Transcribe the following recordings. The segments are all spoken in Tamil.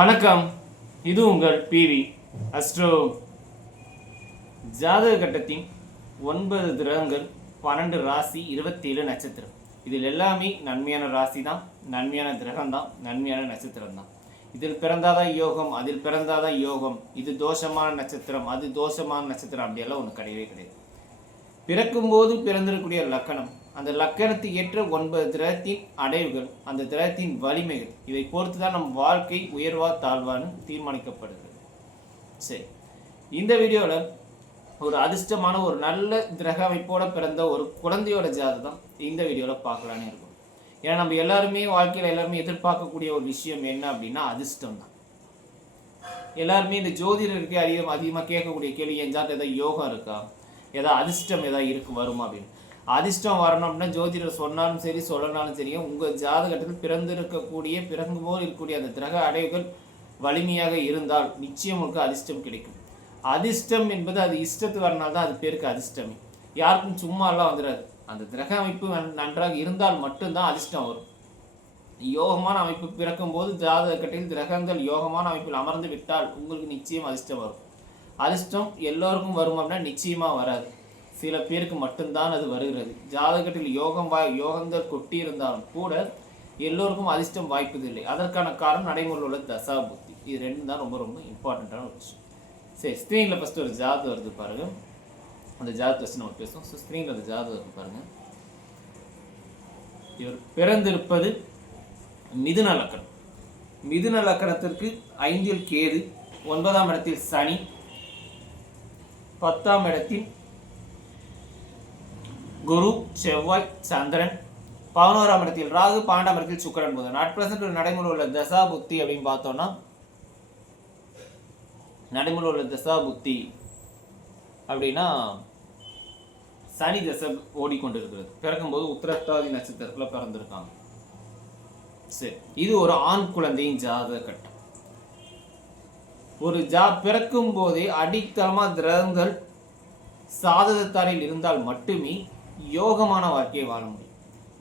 வணக்கம். இது உங்கள் பிவி அஸ்ட்ரோ. ஜாதக கட்டத்தின் 9 கிரகங்கள், 12 ராசி, 27 நட்சத்திரம். இதில் எல்லாமே நன்மையான ராசி தான், நன்மையான கிரகம் தான், நன்மையான நட்சத்திரம் தான். இதில் பிறந்தாதான் யோகம், அதில் பிறந்தாதான் யோகம், இது தோஷமான நட்சத்திரம், அது தோஷமான நட்சத்திரம், அப்படியெல்லாம் ஒன்று கிடையவே கிடையாது. பிறக்கும்போது பிறந்திருக்கக்கூடிய லக்கணம், அந்த லக்கணத்துக்கு ஏற்ற 9 கிரகத்தின் அடைவுகள், அந்த கிரகத்தின் வலிமைகள், இதை பொறுத்து தான் நம் வாழ்க்கை உயர்வா தாழ்வான்னு தீர்மானிக்கப்படுகிறது. சரி, இந்த வீடியோவில் ஒரு அதிர்ஷ்டமான ஒரு நல்ல கிரக அமைப்போட பிறந்த ஒரு குழந்தையோட ஜாதகம் இந்த வீடியோவில் பார்க்கலான்னு இருக்கும். ஏன்னா நம்ம எல்லாருமே வாழ்க்கையில் எல்லாருமே எதிர்பார்க்கக்கூடிய ஒரு விஷயம் என்ன அப்படின்னா அதிர்ஷ்டம் தான். எல்லாருமே இந்த ஜோதிடருக்கு அதிகமாக கேட்கக்கூடிய கேள்வி, என் ஜாதகம் ஏதாவது யோகம் இருக்கா, ஏதாவது அதிர்ஷ்டம் ஏதாவது வருமா அப்படின்னு. அதிர்ஷ்டம் வரணும் அப்படின்னா ஜோதிடர் சொன்னாலும் சரி சொல்லனாலும் சரி, உங்கள் ஜாதகத்தில் பிறங்கும்போது இருக்கக்கூடிய அந்த கிரக அடைவுகள் வலிமையாக இருந்தால் நிச்சயம் உங்களுக்கு அதிர்ஷ்டம் கிடைக்கும். அதிர்ஷ்டம் என்பது அது இஷ்டத்து வரனால தான் அது பேருக்கு அதிர்ஷ்டமே. யாருக்கும் சும்மா எல்லாம் வந்துடாது. அந்த கிரக அமைப்பு நன்றாக இருந்தால் மட்டும்தான் அதிர்ஷ்டம் வரும். யோகமான அமைப்பு பிறக்கும் போது ஜாதக கட்டில் கிரகங்கள் யோகமான அமைப்பில் அமர்ந்து விட்டால் உங்களுக்கு நிச்சயம் அதிர்ஷ்டம் வரும். அதிர்ஷ்டம் எல்லோருக்கும் வரும் அப்படின்னா நிச்சயமாக வராது, சில பேருக்கு மட்டும்தான் அது வருகிறது. ஜாதகத்தில் யோகங்கள் கொட்டி இருந்தாலும் கூட எல்லோருக்கும் அதிர்ஷ்டம் வாய்ப்பதில்லை. அதற்கான காரணம் நடைமுறையில் உள்ள தசா புத்தி. இது ரெண்டும் தான் ரொம்ப ரொம்ப இம்பார்ட்டண்ட்டான ஒரு விஷயம். சரி, ஸ்க்ரீனில் ஃபஸ்ட்டு ஒரு ஜாதகம் வருது பாருங்கள். அந்த ஜாதகத்தை வச்சு நம்ம பேசுவோம். ஸோ ஸ்க்ரீனில் அந்த ஜாதகம் வருது பாருங்கள். இவர் பிறந்திருப்பது மிதுன லக்கணம். மிதுன லக்கணத்திற்கு 5இல் கேது, 9ஆம் இடத்தில் சனி, 10ஆம் இடத்தில் குரு, செவ்வாய், சந்திரன், 11ஆம் இடத்தில் ராகு, 12ஆம் இடத்தில் சுக்கிரன், புதன். அட் பிரசன்ட் ஒரு நடைமுறை உள்ள தசா புத்தி அப்படின்னு பார்த்தோம்னா, நடைமுறை உள்ள தசா புத்தி அப்படின்னா சனி தசை ஓடிக்கொண்டு இருக்கிறது. பிறக்கும்போது உத்திரட்டாதி நட்சத்திரத்தில் பிறந்திருக்காங்க. சரி, இது ஒரு ஆண் குழந்தையின் ஜாதக கட்டம். ஒரு பிறக்கும் போதே அடித்தளமா கிரகங்கள் சாதகத்தாரில் இருந்தால் மட்டுமே யோகமான வாழ்க்கையை வாழ முடியும்.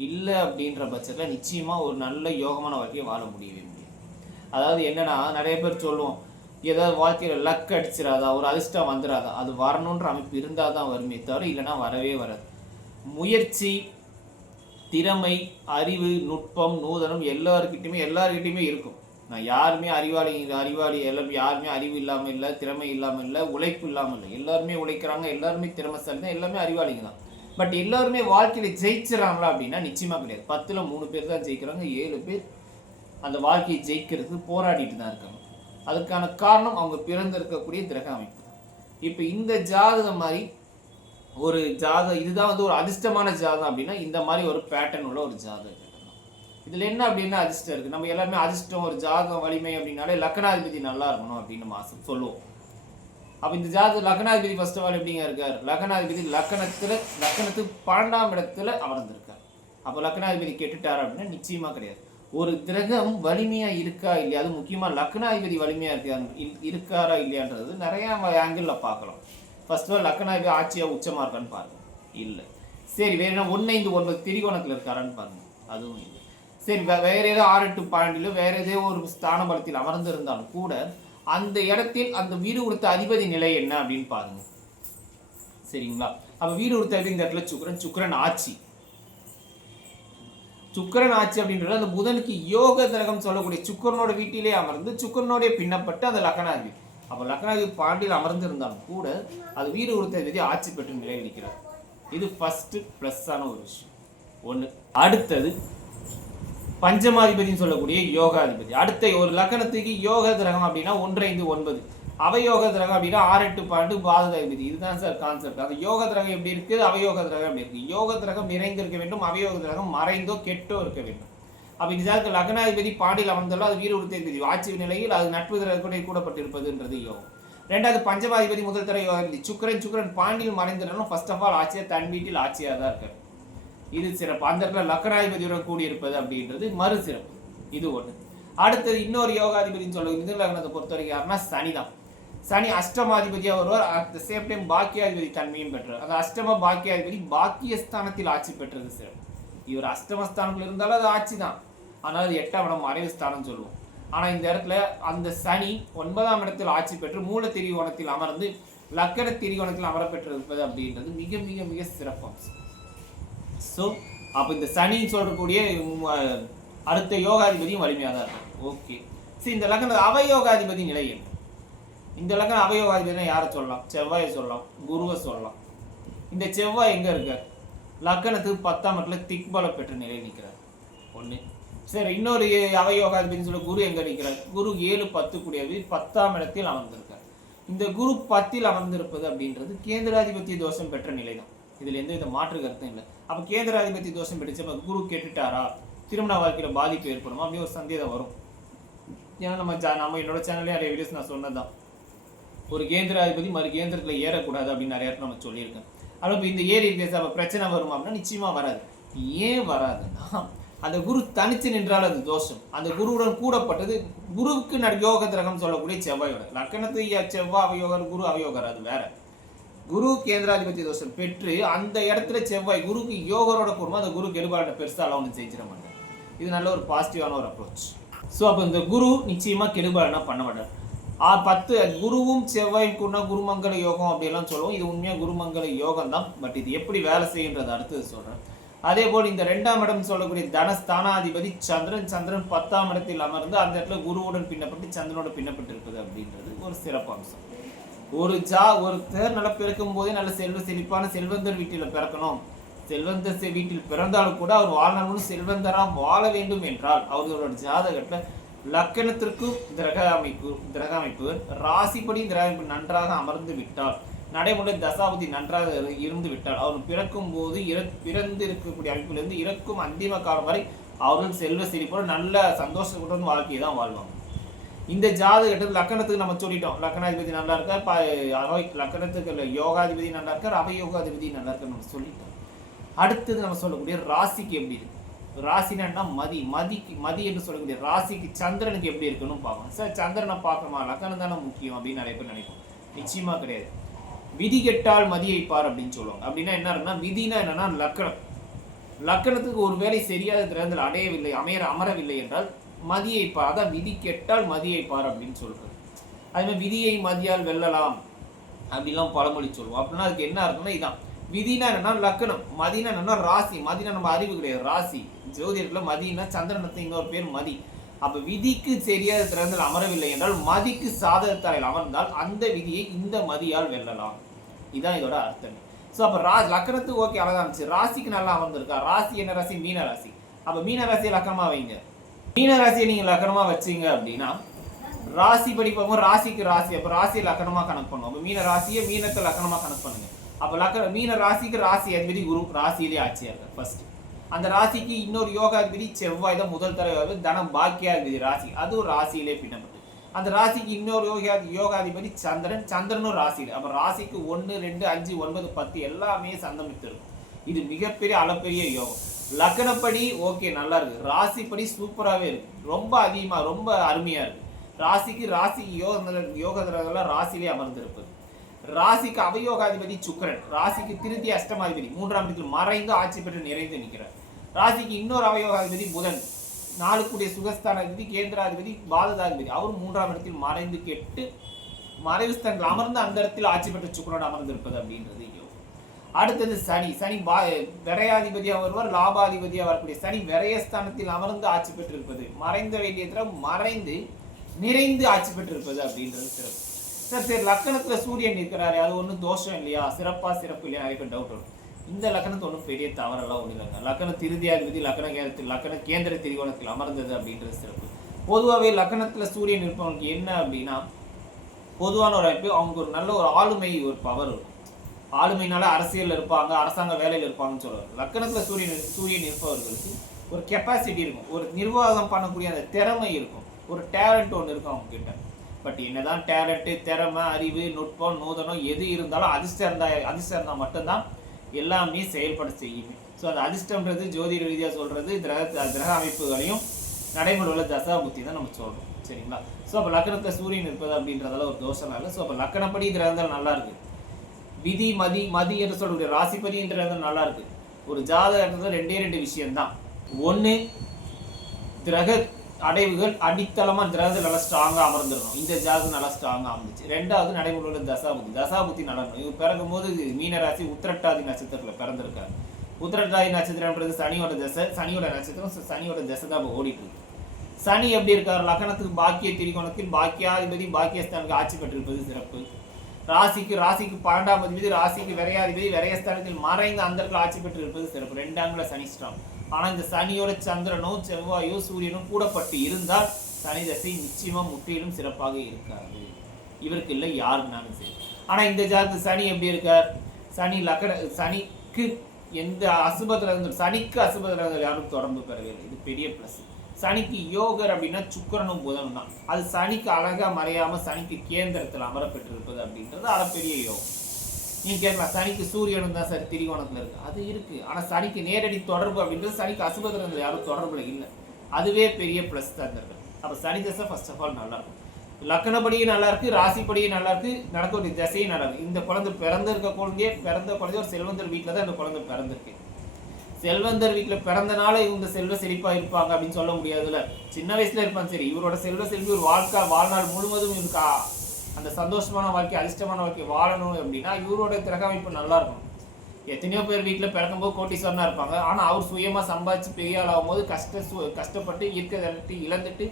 இல்லை அப்படின்ற பட்சத்தில் நிச்சயமாக ஒரு நல்ல யோகமான வாழ்க்கையை வாழ முடியவே முடியாது. அதாவது என்னன்னா, நிறைய பேர் சொல்லுவோம், ஏதாவது வாழ்க்கையில் லக் அடிச்சிடாதா, ஒரு அதிர்ஷ்டம் வந்துடாதா. அது வரணுன்ற அமைப்பு இருந்தால் தான் வருமே தவிர இல்லைன்னா வரவே வராது. முயற்சி, திறமை, அறிவு, நுட்பம், நூதனம் எல்லாருக்கிட்டையுமே இருக்கும். நான் யாருமே அறிவாளி எல்லாரும் யாருமே அறிவு இல்லாமல் இல்லை, திறமை இல்லாமல் இல்லை, உழைப்பு இல்லாமல் இல்லை. எல்லாருமே உழைக்கிறாங்க, எல்லாருமே திறமைசாலி தான், எல்லாமே அறிவாளிங்க தான். பட் எல்லாருமே வாழ்க்கையில் ஜெயிச்சிடறாங்களா அப்படின்னா நிச்சயமாக கிடையாது. 10ல் 3 பேர் தான் ஜெயிக்கிறாங்க, 7 பேர் அந்த வாழ்க்கையை ஜெயிக்கிறதுக்கு போராடிட்டு தான் இருக்காங்க. அதுக்கான காரணம் அவங்க பிறந்திருக்கக்கூடிய கிரக அமைப்பு. இப்போ இந்த ஜாதகம் மாதிரி ஒரு ஜாதகம், இதுதான் ஒரு அதிர்ஷ்டமான ஜாதகம் அப்படின்னா இந்த மாதிரி ஒரு பேட்டர்ன் உள்ள ஒரு ஜாதகம். இதில் என்ன அப்படின்னா அதிர்ஷ்டம் இருக்குது. நம்ம எல்லாருமே அதிர்ஷ்டம், ஒரு ஜாதகம் வலிமை அப்படின்னாலே லக்னாதிபதி நல்லா இருக்கணும் அப்படின்னு நம்ம சொல்லுவோம். அப்போ இந்த ஜாதகம் லக்னாதிபதி ஃபர்ஸ்ட் ஆஃப் ஆல் எப்படிங்க இருக்கார்? லக்னாதிபதி லக்னத்துக்கு 12ஆம் இடத்துல அமர்ந்திருக்கார். அப்போ லக்னாதிபதி கெட்டுட்டார் அப்படின்னா நிச்சயமாக கிடையாது. ஒரு கிரகம் வலிமையாக இருக்கா இல்லையா, அது முக்கியமாக லக்னாதிபதி வலிமையாக இருக்காரா இல்லையான்றது நிறையா ஆங்கிளில் பார்க்கலாம். ஃபர்ஸ்ட் ஆஃப் ஆல் லக்னாதிபதி ஆட்சியாக உச்சமாக இருக்கான்னு பாருங்கள், இல்லை. சரி, வேறு என்ன 1-5-9 திரிகோணத்தில் இருக்காரான்னு பாருங்கள், அதுவும் இல்லை. சரி, வேற ஏதோ 6-8-12 வேற ஏதோ ஒரு ஸ்தான பலத்தில் அமர்ந்திருந்தாலும் கூட அந்த இடத்தில் அந்த வீடு கொடுத்த அதிபதி நிலை என்ன அப்படின்னு பாருங்க. சரிங்களா? அப்ப வீடு கொடுத்த அதிபதி இந்த இடத்துல சுக்கிரன் ஆட்சி. சுக்கிரன் ஆட்சி அப்படின்றது அந்த புதனுக்கு யோக கிரகம் சொல்லக்கூடிய சுக்கிரனோட வீட்டிலே அமர்ந்து சுக்கிரனோடைய பின்னப்பட்டு அந்த லக்னாதிபதி. அப்ப லக்னாதிபதி பாண்டியில் அமர்ந்து இருந்தாலும் கூட அது வீடு கொடுத்த அதிபதி ஆட்சி பெற்று நிலை இருக்கிறார். இது ஃபர்ஸ்ட் பிளஸ் ஆன ஒரு விஷயம். ஒன்று. அடுத்தது பஞ்சமாதிபதினு சொல்லக்கூடிய யோகாதிபதி. அடுத்த ஒரு லக்னத்துக்கு யோக கிரகம் அப்படின்னா 1-5-9, அவயோக கிரகம் அப்படின்னா 6-8-12 பாதகாதிபதி. இதுதான் சார் கான்செப்ட். அந்த யோக கிரகம் எப்படி இருக்குது, அவயோக கிரகம் எப்படி இருக்கு? யோக கிரகம் நிறைந்திருக்க வேண்டும், அவயோக கிரகம் மறைந்தோ கெட்டோ இருக்க வேண்டும். அப்ப இந்த லக்னாதிபதி பாண்டியில் அமர்ந்தாலும் அது வீடு உறுதி ஆட்சி நிலையில் அது நட்பு கிரகத்துடைய கூடப்பட்டிருப்பதுன்றது யோகம். ரெண்டாவது பஞ்சமாதிபதி முதல் தர யோகாதிபதி சுக்கிரன் பாண்டியில் மறைந்திருந்தாலும் ஃபர்ஸ்ட் ஆஃப் ஆல் ஆட்சியாக தன் வீட்டில் ஆட்சியாக தான் இருக்காரு. இது சிறப்பு. அந்த இடத்துல லக்னாதிபதியுடன் கூடியிருப்பது அப்படின்றது மறு சிறப்பு. இது ஒன்று. அடுத்தது இன்னொரு யோகாதிபதினு சொல்லுவது மிதுன லக்னத்தை பொறுத்த வரைக்கும் யாருன்னா சனி தான். சனி அஷ்டமாதிபதியாக வருவார். அட் த சேம் டைம் பாக்கியாதிபதி தன்மையும் பெற்றார். அந்த அஷ்டம பாக்கியாதிபதி பாக்கியஸ்தானத்தில் ஆட்சி பெற்றது சிறப்பு. இவர் அஷ்டமஸ்தானத்தில் இருந்தாலும் அது ஆட்சி தான், ஆனால் அது 8ஆம் இடம் மறைவு ஸ்தானம் சொல்லுவோம். ஆனால் இந்த இடத்துல அந்த சனி 9ஆம் இடத்தில் ஆட்சி பெற்று மூல திரிகோணத்தில் அமர்ந்து லக்கண திரிகோணத்தில் அமர பெற்றிருப்பது அப்படின்றது மிக மிக மிக சிறப்பம்சம். ஸோ அப்போ இந்த சனின்னு சொல்லக்கூடிய அடுத்த யோகாதிபதியும் வலிமையாக தான் இருக்கும். ஓகே, சரி, இந்த லக்ன அவயோகாதிபதி நிலை என்ன? இந்த லக்ன அவயோகாதிபதினா யாரை சொல்லலாம்? செவ்வாயை சொல்லலாம், குருவை சொல்லலாம். இந்த செவ்வாய் எங்கே இருக்கார்? லக்கணத்துக்கு 10ஆம் இடத்துல திக்பலம் பெற்ற நிலையில் நிற்கிறார். ஒன்று. சரி, இன்னொரு அவயோகாதிபதினு சொல்ல குரு எங்கே நிற்கிறார்? குரு 7, 10 கூடியது 10ஆம் இடத்தில் அமர்ந்திருக்கார். இந்த குரு 10ல் அமர்ந்திருப்பது அப்படின்றது கேந்திராதிபத்திய தோஷம் பெற்ற நிலை தான். இதில் எந்த வித மாற்று கருத்தும் இல்லை. அப்போ கேந்திராதிபத்திய தோஷம் பெற்றுச்சு, குரு கெட்டுட்டாரா, திருமண வாழ்க்கையில் பாதிப்பு ஏற்படுமா அப்படி ஒரு சந்தேகம் வரும். ஏன்னா நம்ம என்னோட சேனல்லே நிறைய வீடியோஸ் நான் சொன்னதான், ஒரு கேந்திராதிபதி மறு கேந்திரத்தில் ஏறக்கூடாது அப்படின்னு நிறைய இடத்துல நம்ம சொல்லியிருக்கேன். அப்போ இந்த ஏறி இருக்க பிரச்சனை வருமா அப்படின்னா நிச்சயமாக வராது. ஏன் வராதுன்னா அந்த குரு தனிச்சு நின்றால் அது தோஷம். அந்த குருவுடன் கூடப்பட்டது குருவுக்கு யோக கிரகம் சொல்லக்கூடிய செவ்வாயோட லக்கணத்து செவ்வாய் அவயோகர், குரு அவயோகர், அது வேற. குரு கேந்திராதிபத்திய தோஷம் பெற்று அந்த இடத்துல செவ்வாய் குருக்கு யோகரோட கூடுமா அந்த குரு கெடுபாட பெருசாக ஒன்று செஞ்சிட மாட்டார். இது நல்ல ஒரு பாசிட்டிவான ஒரு அப்ரோச். ஸோ அப்போ இந்த குரு நிச்சயமாக கெடுபாடுனா பண்ண மாட்டார். 10 குருவும் செவ்வாயும் கூடனா குருமங்கல யோகம் அப்படியெல்லாம் சொல்லுவோம். இது உண்மையாக குருமங்கல யோகம் தான். பட் இது எப்படி வேலை செய்யுன்றது அடுத்தது சொல்கிறேன். அதே போல் இந்த 2ஆம் இடம் சொல்லக்கூடிய தனஸ்தானாதிபதி சந்திரன் 10ஆம் இடத்தில் அமர்ந்து அந்த இடத்துல குருவுடன் பின்னப்பட்டு சந்திரனோட பின்னப்பட்டு இருப்பது அப்படின்றது ஒரு சிறப்பு அம்சம். ஒருத்தர் நல்லா பிறக்கும் போதே நல்ல செழிப்பான செல்வந்தர் வீட்டில் பிறக்கணும். செல்வந்தர் வீட்டில் பிறந்தாலும் கூட அவர் வாழ்நாள் செல்வந்தராக வாழ வேண்டும் என்றால் அவர்களோட ஜாதகத்தில் லக்கணத்திற்கும் கிரக அமைப்பு ராசிப்படி கிரக அமைப்பு நன்றாக அமர்ந்து விட்டால், நடைமுறை தசாபதி நன்றாக இருந்து விட்டால், அவர் பிறக்கும் போது பிறந்து இருக்கக்கூடிய அமைப்பிலிருந்து இறக்கும் அந்திம காலம் வரை அவர்கள் செல்வ செழிப்போடு நல்ல சந்தோஷத்துடன் வாழ்க்கையை தான் வாழ்வாங்க. இந்த ஜாதகத்தில் லக்கணத்துக்கு நம்ம சொல்லிட்டோம், லக்கணாதிபதி நல்லா இருக்கார், லக்கணத்துக்கு யோகாதிபதி நல்லா இருக்கார், அவயோகாதிபதி நல்லா இருக்கார் நம்ம சொல்லிட்டோம். அடுத்தது நம்ம சொல்லக்கூடிய ராசிக்கு எப்படி இருக்கு? ராசினா மதி என்று சொல்லக்கூடிய ராசிக்கு சந்திரனுக்கு எப்படி இருக்குன்னு பார்க்கணும். சார் சந்திரனை பார்க்கணுமா, லக்கணம் தானே முக்கியம் அப்படின்னு நிறைய பேர் நினைப்போம். நிச்சயமா கிடையாது. விதி கெட்டால் மதியை பார் அப்படின்னு சொல்லுவாங்க. அப்படின்னா என்ன இருக்குன்னா, விதினா என்னன்னா லக்கணத்துக்கு ஒரு வேலை சரியாக கிரகங்கள் அமரவில்லை என்றால் மதியை பார். அதான் விதி கெட்டால் மதியை பார் அப்படின்னு சொல்றது. அதே மாதிரி விதியை மதியால் வெல்லலாம் அப்படிலாம் பழமொழி சொல்லுவோம். அப்படின்னா அதுக்கு என்ன இருக்குன்னா இதான். விதினா என்னன்னா லக்கணம், மதினா என்னன்னா ராசி. மதினா நம்ம அறிவு கிடையாது, ராசி. ஜோதிடத்துல மதினா சந்திரனத்தை இன்னொரு பேர் மதி. அப்ப விதிக்கு சரியாக கிரகங்கள் அமரவில்லை என்றால் மதிக்கு சாதகத்தரையில் அமர்ந்தால் அந்த விதியை இந்த மதியால் வெல்லலாம். இதுதான் இதோட அர்த்தம். ஸோ அப்போ லக்கணத்துக்கு ஓகே அழகா இருந்துச்சு. ராசிக்கு நல்லா அமர்ந்திருக்கா. ராசி என்ன ராசி? மீன ராசி. அப்போ மீன ராசியை லக்கணமா வைங்க. மீன ராசியை நீங்க லக்கணமா வச்சீங்க அப்படின்னா ராசி படிப்போம், ராசிக்கு ராசி. அப்போ ராசியை லக்கணமா கணக்கு பண்ணுவோம். அப்போ மீன ராசியை மீனத்தை லக்கணமா கணக்கு பண்ணுங்க. அப்போ மீன ராசிக்கு ராசி அதிபதி குரு, ராசியிலே ஆட்சியா இருக்கார் ஃபர்ஸ்ட். அந்த ராசிக்கு இன்னொரு யோகாதிபதி செவ்வாய் தான் முதல் தடவை தனம் பாக்கியாதிபதி ராசி, அதுவும் ராசியிலே பின்னப்பட்டு. அந்த ராசிக்கு இன்னொரு யோகாதிபதி சந்திரனும் ராசியில். அப்போ ராசிக்கு 1, 2, 5, 9, 10 எல்லாமே சந்தமித்து இருக்கும். இது மிகப்பெரிய அளப்பெரிய யோகம். லக்கணப்படி ஓகே நல்லா இருக்கு, ராசிப்படி சூப்பராகவே இருக்கு, ரொம்ப அதிகமாக ரொம்ப அருமையா இருக்கு. ராசி யோகெல்லாம் ராசியிலே அமர்ந்திருப்பது. ராசிக்கு அவயோகாதிபதி சுக்கிரன், ராசிக்கு திருதி அஷ்டமாதிபதி 3ஆம் இடத்தில் மறைந்து ஆட்சி பெற்று நிறைந்து நிற்கிறார். ராசிக்கு இன்னொரு அவயோகாதிபதி புதன், 4 கூடிய சுகஸ்தானாதிபதி கேந்திராதிபதி பாததாதிபதி, அவரும் 3ஆம் இடத்தில் மறைந்து கெட்டு மறைவு ஸ்தானத்தில் அமர்ந்து அந்த இடத்தில் ஆட்சி பெற்ற சுக்கிரனோடு அமர்ந்திருப்பது அப்படின்றது யோகம். அடுத்தது சனி விரையாதிபதியாக வருவார், லாபாதிபதியாக வரக்கூடிய சனி விரயஸ்தானத்தில் அமர்ந்து ஆட்சி பெற்றிருப்பது, மறைந்த வேண்டிய மறைந்து நிறைந்து ஆட்சி பெற்றிருப்பது அப்படின்றது சிறப்பு. சரி, லக்கணத்தில் சூரியன் இருக்கிறாரு, அது ஒன்றும் தோஷம் இல்லையா, சிறப்பு இல்லையா, நிறைய பேர் டவுட் வரும். இந்த லக்கணத்தை ஒன்றும் பெரிய தவறெல்லாம் ஒன்றும் இல்லைங்க. லக்கண திருதியாதிபதி லக்கண கேந்திர திரிகோணத்தில் அமர்ந்தது அப்படின்றது சிறப்பு. பொதுவாகவே லக்கணத்தில் சூரியன் இருப்பவங்களுக்கு என்ன அப்படின்னா, பொதுவான ஒரு அமைப்பு, அவங்க ஒரு நல்ல ஒரு ஆளுமை, ஒரு பவர் இருக்கும். ஆளுமைனால அரசியலில் இருப்பாங்க, அரசாங்க வேலையில் இருப்பாங்கன்னு சொல்லுவாங்க. லக்கணத்தில் சூரியன் இருப்பவர்களுக்கு ஒரு கெப்பாசிட்டி இருக்கும், ஒரு நிர்வாகம் பண்ணக்கூடிய அந்த திறமை இருக்கும், ஒரு டேலண்ட் ஒன்று இருக்கும் அவங்க கிட்ட. பட் என்னதான் டேலண்ட்டு, திறமை, அறிவு, நுட்பம், நூதனம் எது இருந்தாலும் அதிர்ஷ்டம் இருந்தால் மட்டும்தான் எல்லாமே செயல்பட செய்யுமே. ஸோ அந்த அதிர்ஷ்டம்ன்றது ஜோதிட ரீதியாக சொல்கிறது கிரக அமைப்புகளையும் நடைமுறை உள்ள தசா புத்தி தான் நம்ம சொல்கிறோம். சரிங்களா? ஸோ அப்போ லக்கணத்தில் சூரியன் இருப்பது அப்படின்றதால ஒரு தோஷம் இல்லை. ஸோ அப்போ லக்கணப்படி கிரகங்கள் நல்லா இருக்கு. விதி மதி என்று சொல்லக்கூடிய ராசிப்பதின்றது நல்லா இருக்கு. ஒரு ஜாதகத்தில் 2 விஷயம்தான். ஒன்று அடைவுகள் அடித்தளமா கிரகங்கள் நல்லா ஸ்ட்ராங்கா அமர்ந்துடணும். இந்த ஜாதகம் நல்லா ஸ்ட்ராங்கா அமைஞ்சிச்சு. ரெண்டாவது நடைமுறையில் தசாபுத்தி நல்லா இருக்கணும். இவர் பிறக்கும் போது மீனராசி உத்திரட்டாதி நட்சத்திரத்துல பிறந்திருக்காரு. உத்திரட்டாதி நட்சத்திரம்ன்றது சனியோட தசை, சனியோட நட்சத்திரம், சனியோட தசை தான் ஓடிட்டு இருக்கு. சனி எப்படி இருக்காரு? லக்னத்துக்கு பாக்கிய திரிகோணத்தில் பாக்கியாதிபதி பாக்கியஸ்தானுக்கு ஆட்சி பெற்றிருப்பது சிறப்பு. ராசிக்கு 12ஆம் அதிபதி, ராசிக்கு விரையாதிபதி விரையஸ்தானத்தில் மறைந்து அந்த இடத்துல ஆட்சி பெற்று இருப்பது சிறப்பு. 2 சனி ஸ்ட்ராங். ஆனா இந்த சனியோட சந்திரனோ செவ்வாயோ சூரியனும் கூடப்பட்டு இருந்தால் சனி தசை நிச்சயமா முற்றிலும் சிறப்பாக இருக்காது. இவருக்கு இல்லை, யாருக்குனாலும் சரி. ஆனா இந்த ஜாதகத்து சனி எப்படி இருக்கார்? சனிக்கு எந்த சனிக்கு அசுபத்திரங்கள் யாரும் தொடர்பு பெறவில்லை. இது பெரிய பிளஸ். சனிக்கு யோகர் அப்படின்னா சுக்கிரனும் புதனும் தான். அது சனிக்கு அழகா மறையாம சனிக்கு கேந்திரத்தில் அமரப்பெற்றிருப்பது அப்படின்றது அளப்பெரிய யோகம். நீங்க கேட்கலாம், சனிக்கு சூரியனும் தான் சார் திரிகோணத்துல இருக்கு. அது இருக்கு, ஆனா சனிக்கு நேரடி தொடர்பு அப்படின்றது சனிக்கு அசுபத்திரங்கள் யாரும் தொடர்புல இல்லை. அதுவே பெரிய பிளஸ் தான் இருக்கு. அப்ப சனி தசை ஃபர்ஸ்ட் ஆஃப் ஆல் நல்லா இருக்கும். லக்னப்படியும் நல்லா இருக்கு, ராசிப்படியும் நல்லா இருக்கு, நடக்கக்கூடிய தசையும் நல்லா இருக்கு. இந்த குழந்தை பிறந்த குழந்தை ஒரு செல்வந்தர் வீட்டில் தான் இந்த குழந்தை பிறந்திருக்கு. செல்வந்தர் வீட்டில் பிறந்தனால இவங்க செல்வ செழிப்பா இருப்பாங்க அப்படின்னு சொல்ல முடியாதுல்ல. சின்ன வயசுல இருப்பாங்க சரி, இவரோட செல்வ செழிப்பு ஒரு வாழ்நாள் முழுவதும் இருக்கா அந்த சந்தோஷமான வாழ்க்கை அதிர்ஷ்டமான வாழ்க்கை வாழணும் அப்படின்னா இவரோட கிரக அமைப்பு நல்லா இருக்கும். எத்தனையோ பேர் வீட்டில் பிறக்கும்போது கோட்டீஸ்வரனா இருப்பாங்க. ஆனால் அவர் சுயமா சம்பாதிச்சு பெரிய ஆள் ஆகும்போது கஷ்டப்பட்டு இருக்கிறத இழந்துட்டு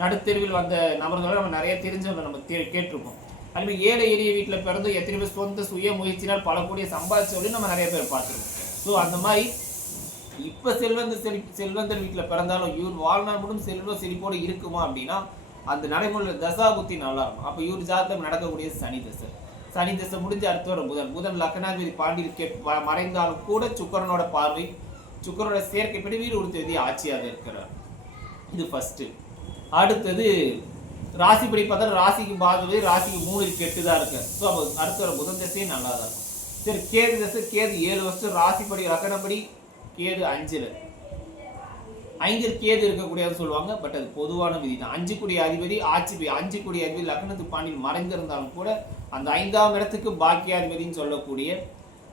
நடுத்தெருவில் வந்த நபர்களை நம்ம நிறைய தெரிஞ்சவங்க நம்ம கேட்டிருக்கோம். அதுமாதிரி ஏழை எளிய வீட்டில் பிறந்து எத்தனை பேர் சொந்த சுய முயற்சினால் பல கோடியை சம்பாதிச்சவர்களையும் நம்ம நிறைய பேர் பார்த்துருக்கோம். ஸோ அந்த மாதிரி இப்போ செல்வந்தர் வீட்டில் பிறந்தாலும் இவர் வாழ்நாள் முழுவதும் செல்வ செழிப்போடு இருக்குமா அப்படின்னா அந்த நடைமுறையில் தசாபுத்தி நல்லா இருக்கும். அப்போ இவர் ஜாதகம் நடக்கக்கூடிய சனி தசை முடிஞ்ச அடுத்து வர புதன் லக்னாதிபதி பாண்டியில் மறைந்தாலும் கூட சுக்கிரனோட பார்வை, சுக்கிரனோட சேர்க்கைப்படி வீடு உறுதி ஆட்சியாக இருக்கிறார். இது ஃபர்ஸ்ட். அடுத்தது ராசிப்படி பார்த்தா ராசிக்கு பாதுகாப்பு, ராசிக்கு 3 கெட்டு தான் இருக்கு. ஸோ அப்போ அடுத்து வர புதன் தசையே நல்லா தான் இருக்கும். சரி, கேது தசை. கேது 7 வருஷம், ராசிப்படி லக்னப்படி கேது 5ல் கேது இருக்கக்கூடியது சொல்லுவாங்க. பட் அது பொதுவான விதி தான். 5 கூடிய அதிபதி ஆட்சி 5 கூடிய அதிபதி லக்னத்துக்கு பாண்டியில் மறைந்திருந்தாலும் கூட அந்த 5ஆம் இடத்துக்கு பாக்கியாதிபதினு சொல்லக்கூடிய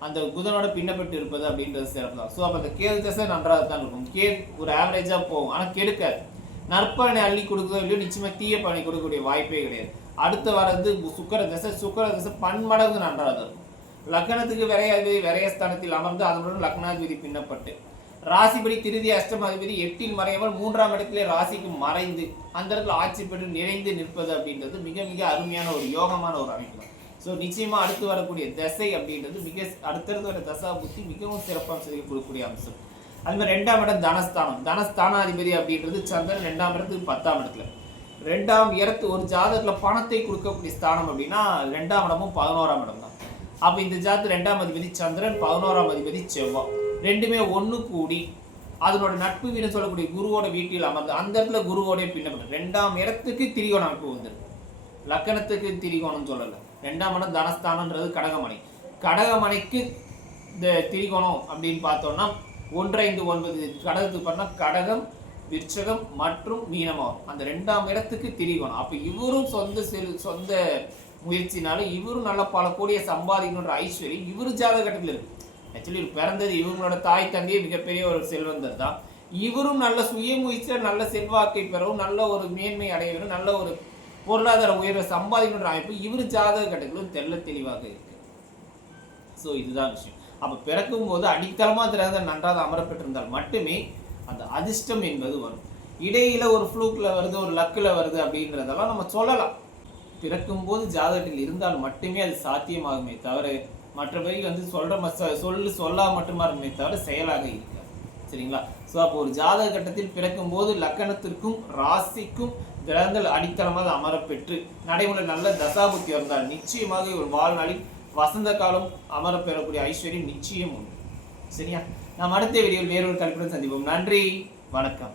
அந்த புதனோட பின்னப்பட்டு இருப்பது அப்படின்றது சிறப்பு தான். ஸோ அப்போ அந்த கேது தசை நன்றாக தான் இருக்கும். கேது ஒரு ஆவரேஜா போகும், ஆனால் கெடுக்காது. நற்பலனை அள்ளி கொடுக்குதோ இல்லையோ நிச்சயமா தீய பலனை கொடுக்கக்கூடிய வாய்ப்பே கிடையாது. அடுத்து வர்றது சுக்கிர தசை பன்மடங்கு நன்றாக இருக்கும். லக்னத்துக்கு விரையஸ்தானத்தில் அமர்ந்து அதனுடன் லக்னாதிபதி பின்னப்பட்டு ராசிப்படி திருதி அஷ்டமாதிபதி 8ல் மறையாமல் 3ஆம் இடத்திலே ராசிக்கு மறைந்து அந்த இடத்துல ஆட்சி பெற்று நிறைந்து நிற்பது அப்படின்றது மிக மிக அருமையான ஒரு யோகமான ஒரு அமைப்பு தான். ஸோ நிச்சயமா அடுத்து வரக்கூடிய தசை அப்படின்றது அடுத்தடுத்து வர தசா புத்தி மிகவும் சிறப்பாக கொடுக்கக்கூடிய அம்சம். அது மாதிரி 2ஆம் இடம் தனஸ்தானாதிபதி அப்படின்றது சந்திரன் 2ஆம் இடத்துக்கு 10ஆம் இடத்துல. 2ஆம் இடத்து ஒரு ஜாதகத்துல பணத்தை கொடுக்கக்கூடிய ஸ்தானம் அப்படின்னா 2ஆம் இடமும் 11ஆம் இடம் தான். அப்போ இந்த ஜாதகத்தில் 2ஆம் அதிபதி சந்திரன், 11ஆம் அதிபதி செவ்வாய், ரெண்டுமே ஒன்று கூடி அதனோட நட்பு வீடு சொல்லக்கூடிய குருவோட வீட்டில் அமர்ந்து அந்த இடத்துல குருவோடைய பின்னப்பட்டு 2ஆம் இடத்துக்கு திரிகோண அமைப்பு வந்துருக்கு. லக்கணத்துக்கு திரிகோணம் சொல்லலை. 2ஆம் இடம் தனஸ்தானன்றது கடகமனைக்கு இந்த திரிகோணம் அப்படின்னு பார்த்தோம்னா 1, 5, 9 கடகத்துக்கு பார்த்தா கடகம், விருச்சகம் மற்றும் மீனமாகும். அந்த 2ஆம் இடத்துக்கு திரிகோணம். அப்போ இவரும் சொந்த முயற்சினாலும் இவரும் நல்ல பல கோடிய சம்பாதிக்கணுன்ற ஐஸ்வர்யம் இவரு ஜாதகத்தில் இருக்கு. ஆக்சுவலி பிறந்தது இவங்களோட தாய் தந்தையே மிகப்பெரிய ஒரு செல்வந்தர் தான். இவரும் நல்ல சுய முயற்சியில் நல்ல செல்வாக்கை பெறவும் நல்ல ஒரு மேன்மை அடையவும் நல்ல ஒரு பொருளாதார உயர்வை சம்பாதிக்கணுன்ற அமைப்பு இவரு ஜாதக கட்டங்களும் தெளிவாக இருக்கு. ஸோ இதுதான் விஷயம். அப்போ பிறக்கும் போது அடித்தளமா திறந்த நன்றாக அமரப்பட்டிருந்தால் மட்டுமே அந்த அதிர்ஷ்டம் என்பது வரும். இடையில ஒரு ஃப்ளூக்ல வருது, ஒரு லக்குல வருது அப்படின்றதெல்லாம் நம்ம சொல்லலாம். பிறக்கும் போது ஜாதகத்தில் இருந்தால் மட்டுமே அது சாத்தியமாகுமே தவிர மற்றபடி சொல்ல மட்டுமா இருக்குமே தவிர செயலாக இருக்காது. சரிங்களா? ஸோ அப்போ ஒரு ஜாதக கட்டத்தில் பிறக்கும் போது லக்கணத்திற்கும் ராசிக்கும் கிரகங்கள் அடித்தளமாக அமரப்பெற்று நடைமுறை நல்ல தசாபுத்தி இருந்தால் நிச்சயமாக ஒரு வாழ்நாளில் வசந்த காலம் அமரப்பெறக்கூடிய ஐஸ்வர்யம் நிச்சயம் உண்டு. சரியா? நாம் அடுத்த வீடியோவில் வேறொரு கல்பனை சந்திப்போம். நன்றி, வணக்கம்.